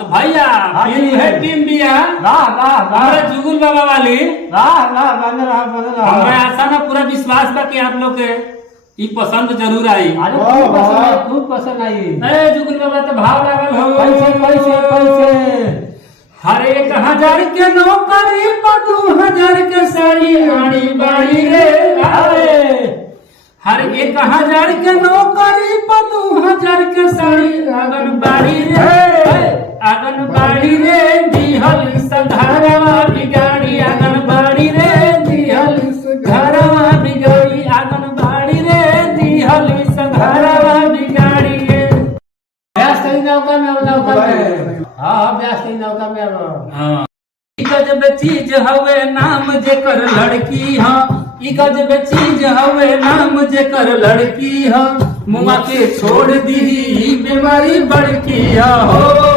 तो भैया फिर है टीम बिया वाह वाह वाह हमारे जुगुल बाबा वाली वाह वाह बन रहा हमें आशा ना पूरा विश्वास था कि आप लोग के ई पसंद जरूर आई। अरे खूब पसंद आई, खूब पसंद आई। ए जुगुल बाबा तो भाव लागल हो पैसे पैसे पैसे हर 1000 के नौकरी पर 2000 के साड़ी आड़ी बाड़ी रे अरे हर 1000 के नौकरी पर 2000 के साड़ी आंगनबाड़ी रे दिहल सधारवा बिगाड़ी आंगनबाड़ी रे दिहल घरवा बिगाड़ी आंगनबाड़ी रे दिहल सधारवा बिगाड़ी रे। ब्यास तेरी नौका में हाँ ब्यास तेरी नौका में अब ई गजब चीज हवे नाम जेकर लड़की ह ई गजब चीज हवे नाम जेकर लड़की ह मुआ के छोड़ दी बीमारी बड़की ह हो